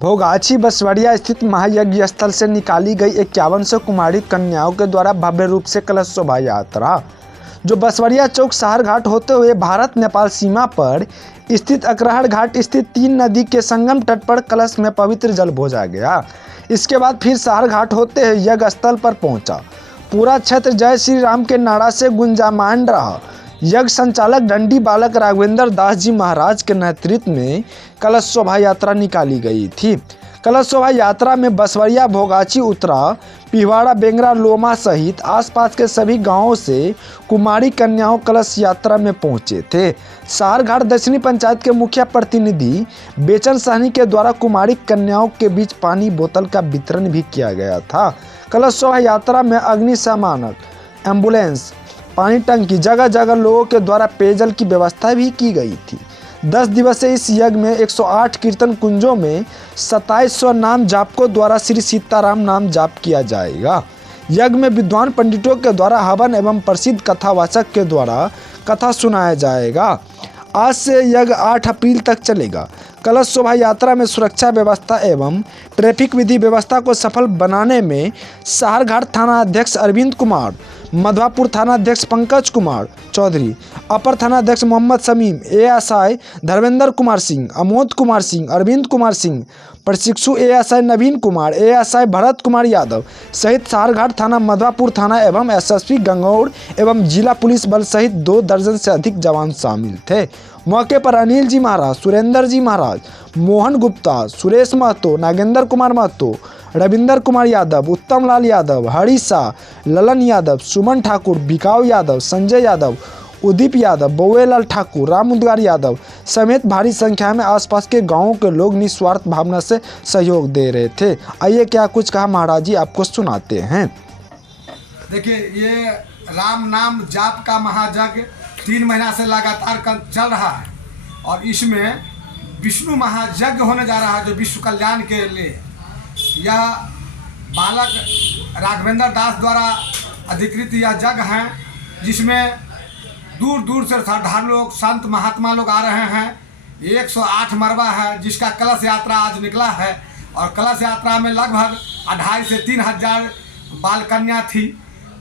भोगाछी बसवड़िया स्थित महायज्ञ स्थल से निकाली गई 5100 कुमारी कन्याओं के द्वारा भव्य रूप से कलश शोभा यात्रा जो बसवड़िया चौक शहर घाट होते हुए भारत नेपाल सीमा पर स्थित अकरहर घाट स्थित 3 नदी के संगम तट पर कलश में पवित्र जल भोजा गया। इसके बाद फिर शहर घाट होते हुए यज्ञ स्थल पर पहुंचा। पूरा क्षेत्र जय श्री राम के नारा से गुंजायमान रहा। यज्ञ संचालक डंडी बालक राघवेंद्र दास जी महाराज के नेतृत्व में कलश शोभा यात्रा निकाली गई थी। कलश शोभा यात्रा में बसवड़िया, भोगाछी, उत्तरा, पिहवाड़ा, बेंगरा, लोमा सहित आसपास के सभी गांवों से कुमारी कन्याओं कलश यात्रा में पहुंचे थे। शहर घाट दक्षिणी पंचायत के मुखिया प्रतिनिधि बेचन साहनी के द्वारा कुमारी कन्याओं के बीच पानी बोतल का वितरण भी किया गया था। कलश शोभा यात्रा में अग्निशमन, एम्बुलेंस, पानी टंकी, जगह जगह लोगों के द्वारा पेयजल की व्यवस्था भी की गई थी। 10 दिवसीय इस यज्ञ में 108 कीर्तन कुंजों में 2700 नाम जापकों द्वारा श्री सीताराम नाम जाप किया जाएगा। यज्ञ में विद्वान पंडितों के द्वारा हवन एवं प्रसिद्ध कथावाचक के द्वारा कथा सुनाया जाएगा। आज से यज्ञ 8 अप्रैल तक चलेगा। कलश शोभा यात्रा में सुरक्षा व्यवस्था एवं ट्रैफिक विधि व्यवस्था को सफल बनाने में शहर घाट थाना अध्यक्ष अरविंद कुमार, मधवापुर थाना अध्यक्ष पंकज कुमार चौधरी, अपर थाना अध्यक्ष मोहम्मद शमीम, एएसआई धर्मेंद्र कुमार सिंह, अमोद कुमार सिंह, अरविंद कुमार सिंह, प्रशिक्षु एएसआई नवीन कुमार, एएसआई भरत कुमार यादव सहित शहर घाट थाना, मधवापुर थाना एवं एसएसपी गंगौर एवं जिला पुलिस बल सहित 2 दर्जन से अधिक जवान शामिल थे। मौके पर अनिल जी महाराज, सुरेंद्र जी महाराज, मोहन गुप्ता, सुरेश महतो, नागेंद्र कुमार महतो, रविंदर कुमार यादव, उत्तम लाल यादव, हरी शाह, ललन यादव, सुमन ठाकुर, बिकाऊ यादव, संजय यादव, उदीप यादव, बउएलाल ठाकुर, राम उद्गार यादव समेत भारी संख्या में आसपास के गांवों के लोग निस्वार्थ भावना से सहयोग दे रहे थे। आइए क्या कुछ कहा महाराज जी, आपको सुनाते हैं। देखिए, ये राम नाम जाप का महायज्ञ 3 महीना से लगातार चल रहा है और इसमें विष्णु महायज्ञ होने जा रहा है जो विश्व कल्याण के लिए। यह बालक राघवेंद्र दास द्वारा अधिकृत यह यज्ञ है जिसमें दूर दूर से श्रद्धालु लोग, संत महात्मा लोग आ रहे हैं। 108 मरबा है जिसका कलश यात्रा आज निकला है और कलश यात्रा में लगभग 2500 से 3000 बाल कन्या थी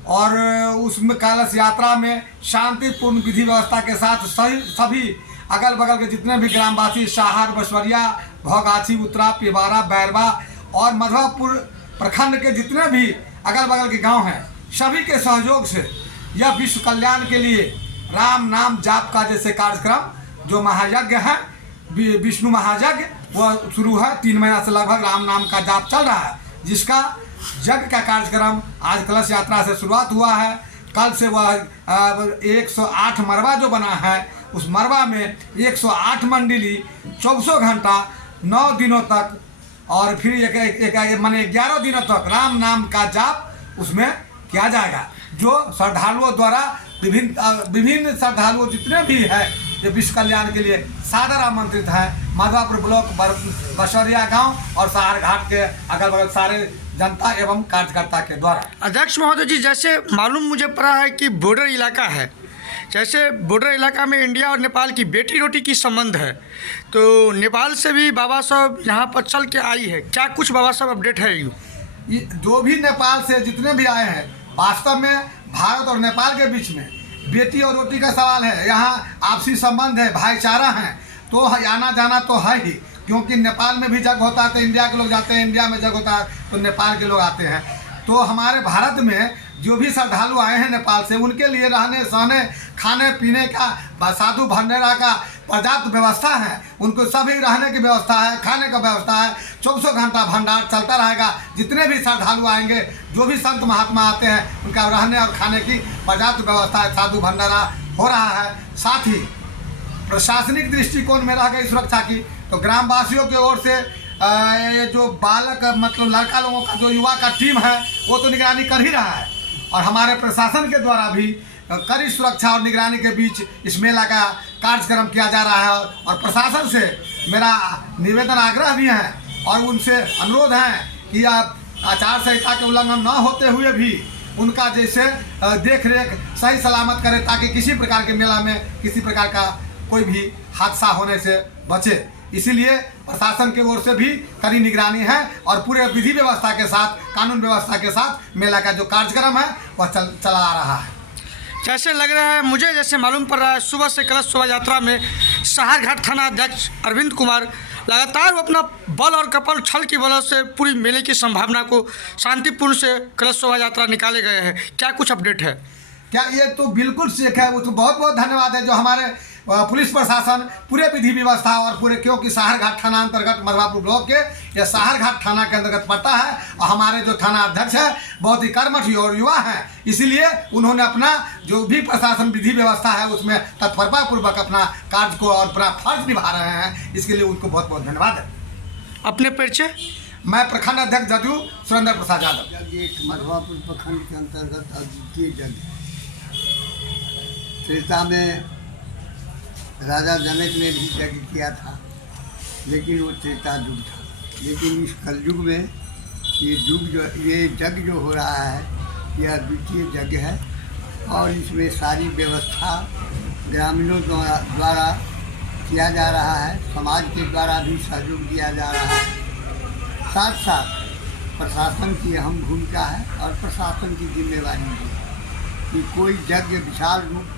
और उसमें कलश यात्रा में शांतिपूर्ण विधि व्यवस्था के साथ सभी अगल बगल के जितने भी ग्रामवासी, शहर, बसवड़िया, भोगाछी, उत्तरा, पिहवाड़ा, बैरवा और मधवापुर प्रखंड के जितने भी अगल बगल के गांव हैं, सभी के सहयोग से यह विश्व कल्याण के लिए राम नाम जाप का जैसे कार्यक्रम जो महायज्ञ है, विष्णु महायज्ञ, वह शुरू है। 3 महीना से लगभग राम नाम का जाप चल रहा है जिसका यज्ञ का कार्यक्रम आज कलश यात्रा से शुरुआत हुआ है। कल से वह 108 मरबा जो बना है उस मरबा में 108 मंडली 24 घंटा 9 दिनों तक और फिर माने 11 दिनों तक राम नाम का जाप उसमें किया जाएगा जो श्रद्धालुओं द्वारा विभिन्न श्रद्धालुओं जितने भी है जो विश्व कल्याण के लिए सादर आमंत्रित है। माधवापुर ब्लॉक, बसवड़िया गांव और शहर घाट के अगल बगल सारे जनता एवं कार्यकर्ता के द्वारा। अध्यक्ष महोदय जी, जैसे मालूम मुझे पड़ा है कि बॉर्डर इलाका है, जैसे बॉर्डर इलाका में इंडिया और नेपाल की बेटी रोटी की संबंध है, तो नेपाल से भी बाबा साहब यहाँ पर चल के आई है, क्या कुछ बाबा साहब अपडेट है? ये जो भी नेपाल से जितने भी आए हैं, वास्तव में भारत और नेपाल के बीच में बेटी और रोटी का सवाल है। यहाँ आपसी संबंध है, भाईचारा है, तो आना जाना तो है ही, क्योंकि नेपाल में भी जग होता है तो इंडिया के लोग जाते हैं, इंडिया में जग होता है तो नेपाल के लोग आते हैं। तो हमारे भारत में जो भी श्रद्धालु आए हैं नेपाल से, उनके लिए रहने सहने, खाने पीने का, साधु भंडारा का पर्याप्त व्यवस्था है। उनको सभी रहने की व्यवस्था है, खाने का व्यवस्था है, 24 घंटा भंडार चलता रहेगा। जितने भी श्रद्धालु आएंगे, जो भी संत महात्मा आते हैं, उनका रहने और खाने की पर्याप्त व्यवस्था है, साधु भंडारा हो रहा है। साथ ही प्रशासनिक दृष्टिकोण में रह गई सुरक्षा की, तो ग्रामवासियों की ओर से ये जो बालक मतलब लड़का लोगों का जो युवा का टीम है वो तो निगरानी कर ही रहा है और हमारे प्रशासन के द्वारा भी कड़ी सुरक्षा और निगरानी के बीच इस मेला का कार्यक्रम किया जा रहा है। और प्रशासन से मेरा निवेदन आग्रह भी है और उनसे अनुरोध है कि आप आचार संहिता के उल्लंघन न होते हुए भी उनका जैसे देख रेख सही सलामत करें ताकि किसी प्रकार के मेला में किसी प्रकार का कोई भी हादसा होने से बचे। इसीलिए प्रशासन की ओर से भी कड़ी निगरानी है और पूरे विधि व्यवस्था के साथ, कानून व्यवस्था के साथ मेला का जो कार्यक्रम है वह चला आ रहा है। जैसे लग रहा है मुझे, जैसे मालूम पड़ रहा है, सुबह से कलश शोभा यात्रा में सहारघाट थाना अध्यक्ष अरविंद कुमार लगातार वो अपना बल और कपल छल की वजह से पूरी मेले की संभावना को शांतिपूर्ण से कलश शोभा यात्रा निकाले गए हैं। क्या कुछ अपडेट है? क्या ये तो बिल्कुल शेख है, वो तो बहुत बहुत धन्यवाद है जो हमारे पुलिस प्रशासन पूरे विधि व्यवस्था और पूरे, क्योंकि सहारघाट थाना अंतर्गत मधवापुर ब्लॉक के यह सहारघाट थाना के अंतर्गत पड़ता है और हमारे जो थाना अध्यक्ष है बहुत ही कर्मठ और युवा हैं, इसीलिए उन्होंने अपना जो भी प्रशासन विधि व्यवस्था है उसमें तत्परतापूर्वक अपना कार्य को और अपना फर्ज निभा रहे हैं। इसके लिए उनको बहुत बहुत धन्यवाद है। अपने परिचय? मैं प्रखंड अध्यक्ष जदयू सुरेंद्र प्रसाद यादव। जग एक मधवापुर प्रखंड के अंतर्गत अद्वितीय जग है। त्रेता में राजा जनक ने भी यज्ञ किया था, लेकिन वो त्रेता युग था। लेकिन इस कलयुग में ये यज्ञ जो हो रहा है यह अद्वितीय यज्ञ है और इसमें सारी व्यवस्था ग्रामीणों द्वारा किया जा रहा है, समाज के द्वारा भी सहयोग दिया जा रहा है। साथ साथ प्रशासन की अहम भूमिका है और प्रशासन की जिम्मेवारी भी है कि कोई यज्ञ विशाल रूप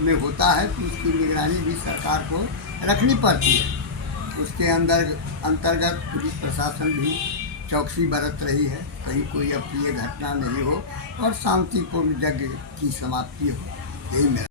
में होता है तो उसकी निगरानी भी सरकार को रखनी पड़ती है। उसके अंतर्गत पुलिस प्रशासन भी चौकसी बरत रही है, कहीं कोई अप्रिय घटना नहीं हो और शांतिपूर्ण यज्ञ की समाप्ति हो, यही मेरा